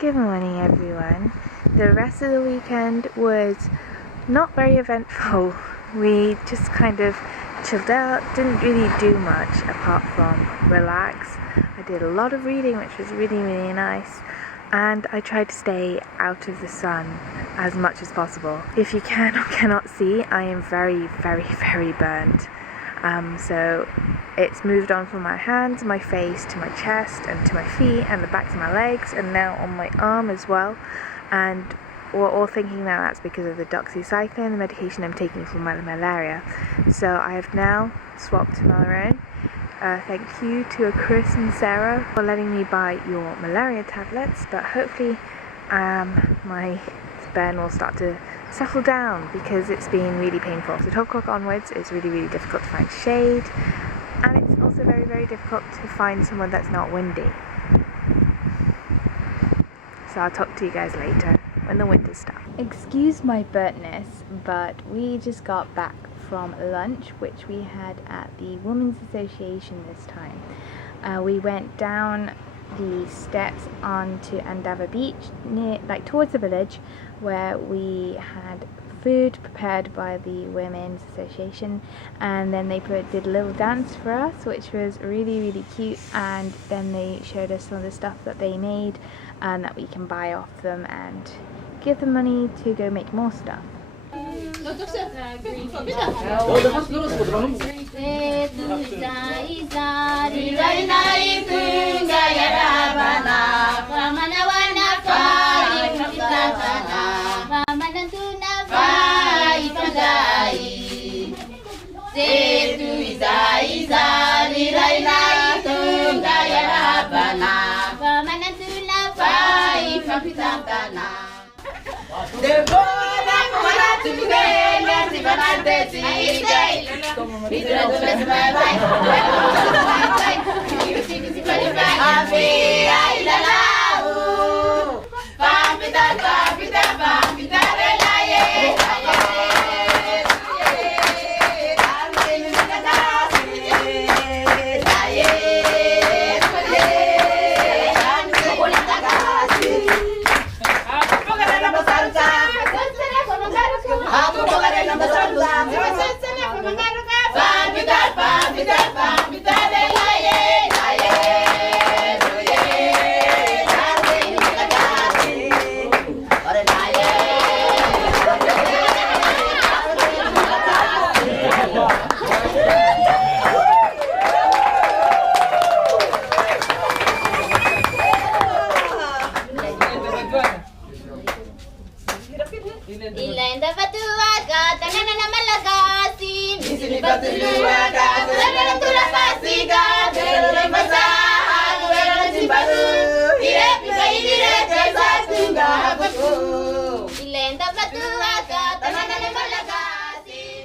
Good morning everyone. The rest of the weekend was not very eventful. We just kind of chilled out, didn't really do much apart from relax. I did a lot of reading, which was really nice, and I tried to stay out of the sun as much as possible. If you can or cannot see, I am very burnt. So it's moved on from my hands, my face, to my chest and to my feet and the backs of my legs and now on my arm as well. And we're all thinking now that's because of the doxycycline, the medication I'm taking for my malaria. So I have now swapped to Bahrain. Thank you to Chris and Sarah for letting me buy your malaria tablets, but hopefully my burn will start to settle down because it's been really painful. So 12 o'clock onwards it's really difficult to find shade, and it's also very difficult to find someone that's not windy. So I'll talk to you guys later when the winter stops. Excuse my burntness, but we just got back from lunch which we had at the Women's Association this time. We went down the steps onto Andava Beach, towards the village, where we had food prepared by the Women's Association, and then they did a little dance for us, which was really cute, and then they showed us some of the stuff that they made and that we can buy off them and give them money to go make more stuff.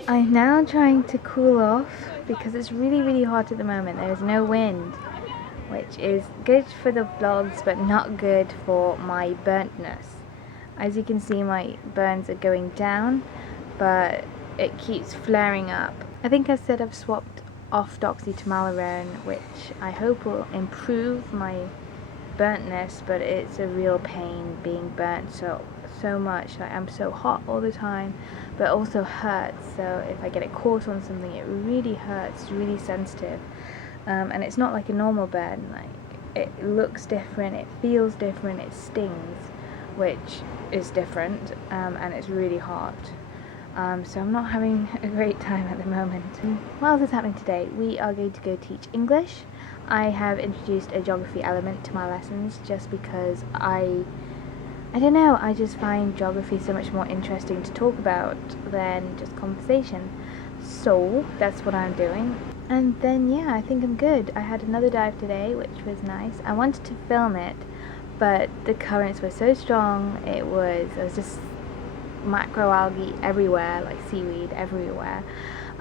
I'm now trying to cool off because it's really hot at the moment. There's no wind, which is good for the vlogs but not good for my burntness. As you can see, my burns are going down, but it keeps flaring up. I think I said I've swapped off Doxy to Malarone, which I hope will improve my burntness, but it's a real pain being burnt so much. Like, I'm so hot all the time, but also hurts. So if I get it caught on something, it really hurts. It's really sensitive, and it's not like a normal burn. Like, it looks different, it feels different, it stings, which is different, and it's really hot. So I'm not having a great time at the moment. What else is happening today? We are going to go teach English. I have introduced a geography element to my lessons just because I don't know, I just find geography so much more interesting to talk about than just conversation. So that's what I'm doing. And then yeah, I think I'm good. I had another dive today, which was nice. I wanted to film it, but the currents were so strong. There was just macroalgae everywhere, like seaweed everywhere,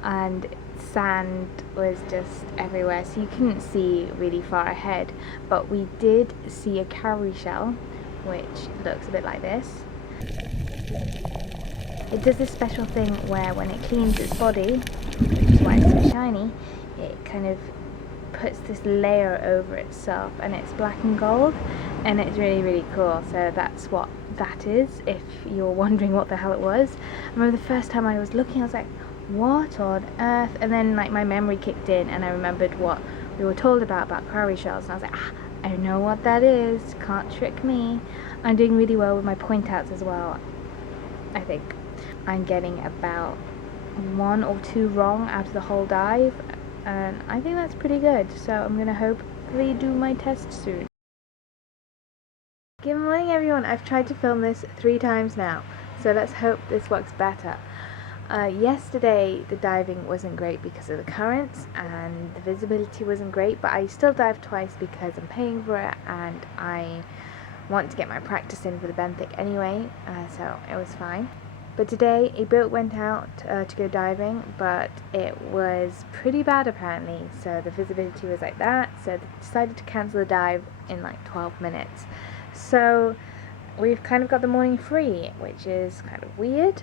and sand was just everywhere, so you couldn't see really far ahead. But we did see a cowrie shell, which looks a bit like this. It does this special thing where when it cleans its body, which is why it's so shiny, it kind of puts this layer over itself, and it's black and gold, and it's really, really cool. So that's what that is, if you're wondering what the hell it was. I remember the first time I was looking, I was like, what on earth? And then like my memory kicked in, and I remembered what we were told about cowrie shells, and I was like, I know what that is, can't trick me. I'm doing really well with my point outs as well. I think I'm getting about 1 or 2 wrong out of the whole dive, and I think that's pretty good. So I'm gonna hopefully do my test soon. Good morning everyone. I've tried to film this 3 times now, so let's hope this works better. Yesterday the diving wasn't great because of the currents and the visibility wasn't great, but I still dived twice because I'm paying for it and I want to get my practice in for the benthic anyway, so it was fine. But today a boat went out to go diving, but it was pretty bad apparently, so the visibility was like that, so they decided to cancel the dive in like 12 minutes. So we've kind of got the morning free, which is kind of weird.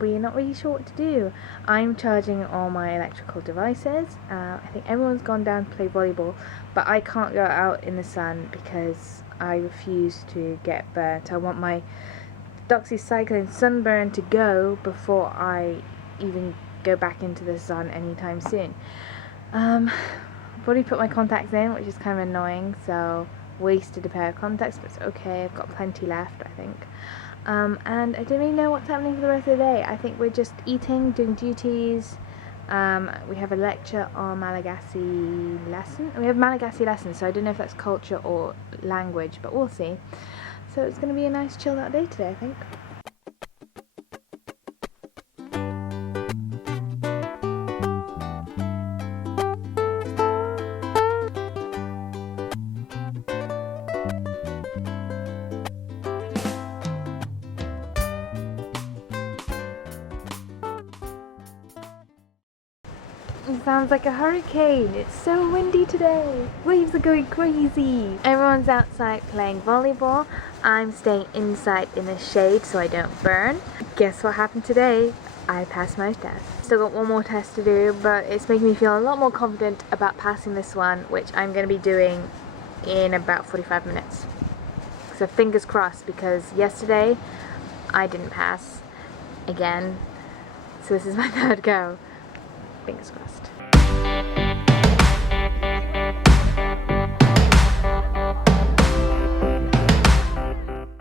We're not really sure what to do. I'm charging all my electrical devices. I think everyone's gone down to play volleyball, but I can't go out in the sun because I refuse to get burnt. I want my doxycycline sunburn to go before I even go back into the sun anytime soon. I've already put my contacts in, which is kind of annoying, so wasted a pair of contacts, but it's okay, I've got plenty left, I think. And I don't really know what's happening for the rest of the day. I think we're just eating, doing duties. We have a lecture on Malagasy lesson. We have Malagasy lessons, so I don't know if that's culture or language, but we'll see. So it's going to be a nice chilled out day today, I think. It sounds like a hurricane. It's so windy today. Waves are going crazy. Everyone's outside playing volleyball. I'm staying inside in the shade so I don't burn. Guess what happened today? I passed my test. Still got one more test to do, but it's making me feel a lot more confident about passing this one, which I'm going to be doing in about 45 minutes. So fingers crossed, because yesterday I didn't pass again. So this is my 3rd go. Fingers crossed.